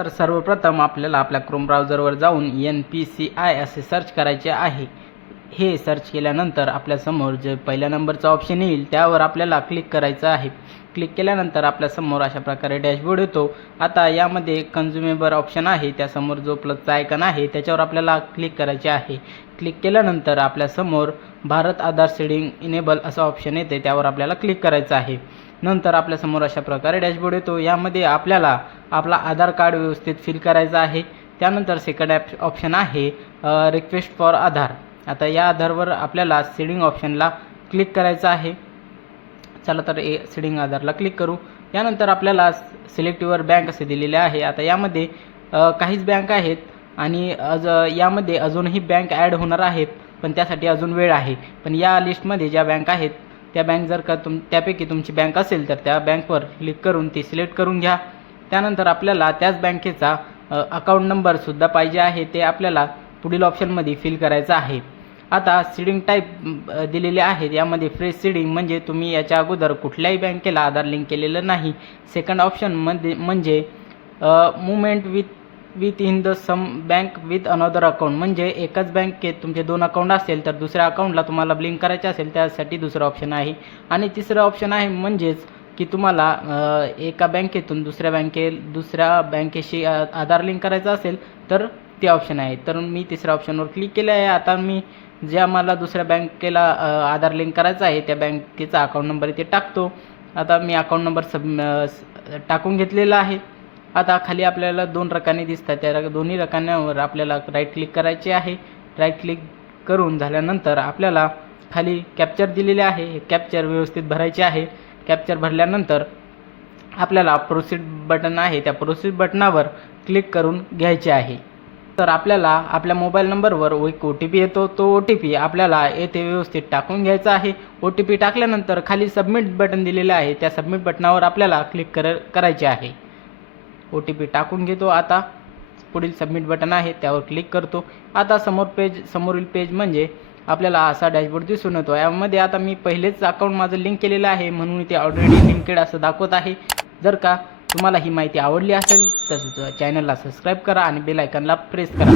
तर सर्वप्रथम आपल्याला आपल्या क्रोम ब्राउझरवर जाऊन NPCI असे सर्च करायचे आहे। हे सर्च केल्यानंतर आपल्यासमोर जे पहिल्या नंबरचा ऑप्शन येईल त्यावर आपल्याला क्लिक करायचं आहे। क्लिक केल्यानंतर आपल्यासमोर अशा प्रकारे डॅशबोर्ड येतो। आता यामध्ये कन्झ्युमेबल ऑप्शन आहे, त्यासमोर जो प्लसचा आयकॉन आहे त्याच्यावर आपल्याला क्लिक करायचे आहे। क्लिक केल्यानंतर आपल्यासमोर भारत आधार सीडिंग इनेबल असं ऑप्शन येते, त्यावर आपल्याला क्लिक करायचं आहे। नंतर आपल्यासमोर अशा प्रकारे डॅशबोर्ड येतो। यामध्ये आपल्याला आपला आधार कार्ड व्यवस्थित फिल करायचं आहे। त्यानंतर सेकंड ऑप्शन आहे रिक्वेस्ट फॉर आधार। आता या आधारवर आपल्याला सीडिंग ऑप्शनला क्लिक करायचं आहे। चला तर सीडिंग आधारला क्लिक करू। यानंतर आपल्याला सिलेक्ट युअर बँक असे दिलेले आहे। आता यामध्ये काहीच बँक आहेत आणि यामध्ये अजूनही बँक ॲड होणार आहेत, पण त्यासाठी अजून वेळ आहे। पण या लिस्टमध्ये ज्या बँक आहेत त्या बँक जर का त्यापैकी तुमची बँक असेल तर त्या बँकवर क्लिक करून ती सिलेक्ट करून घ्या। त्यानंतर आपल्याला त्याच बँकेचा अकाउंट नंबर सुद्धा पाहिजे आहे, ते आपल्याला पुढील ऑप्शनमध्ये फिल करायचं आहे। आता सीडिंग टाईप दिलेले आहेत, यामध्ये फ्रेश सीडिंग म्हणजे तुम्ही याच्या अगोदर कुठल्याही बँकेला आधार लिंक केलेलं नाही। सेकंड ऑप्शन म्हणजे movement within the same bank with another account, म्हणजे एकाच बँकेत तुमचे दोन अकाउंट असेल तर दुसऱ्या अकाउंटला तुम्हाला लिंक करायचे असेल त्यासाठी दुसरं ऑप्शन आहे। आणि तिसरं ऑप्शन आहे म्हणजेच की तुम्हाला एका बँकेतून दुसऱ्या बँकेशी आधार लिंक करायचं असेल तर ते ऑप्शन आहे। तर मी तिसऱ्या ऑप्शनवर क्लिक केलं आहे। आता मी ज्या मला दुसऱ्या बँकेला आधार लिंक करायचं आहे त्या बँकेचा अकाउंट नंबर इथे टाकतो। आता मी अकाउंट नंबर टाकून घेतलेला आहे। आता खाली आपल्याला दोन रकाने दिसतात, त्या दोन्ही रकान्यावर आपल्याला राईट क्लिक करायचे आहे। राईट क्लिक करून झाल्यानंतर आपल्याला खाली कॅप्चर दिलेले आहे, हे कॅप्चर व्यवस्थित भरायचे आहे। कॅप्चर भरल्यानंतर आपल्याला प्रोसीड बटन आहे, त्या प्रोसीड बटनावर क्लिक करून घ्यायचे आहे। तर आपल्याला आपल्या मोबाईल नंबरवर एक OTP येतो, तो OTP आपल्याला येथे व्यवस्थित टाकून घ्यायचा आहे। OTP टाकल्यानंतर खाली सबमिट बटन दिलेले आहे, त्या सबमिट बटनावर आपल्याला क्लिक करायचे आहे। OTP टाकून घेतो। आता पुढील सबमिट बटन आहे त्यावर क्लिक करतो। आता समोरील पेज म्हणजे आपल्याला असा डॅशबोर्ड दिसून येतो। यामध्ये आता मी पहिलेच अकाउंट माझं लिंक केलेलं आहे म्हणून इथे ऑलरेडी लिंकेड असं दाखवत आहे। जर का तुम्हाला ही माहिती आवडली असेल तर चॅनलला सबस्क्राईब करा आणि बेल आयकॉनला प्रेस करा।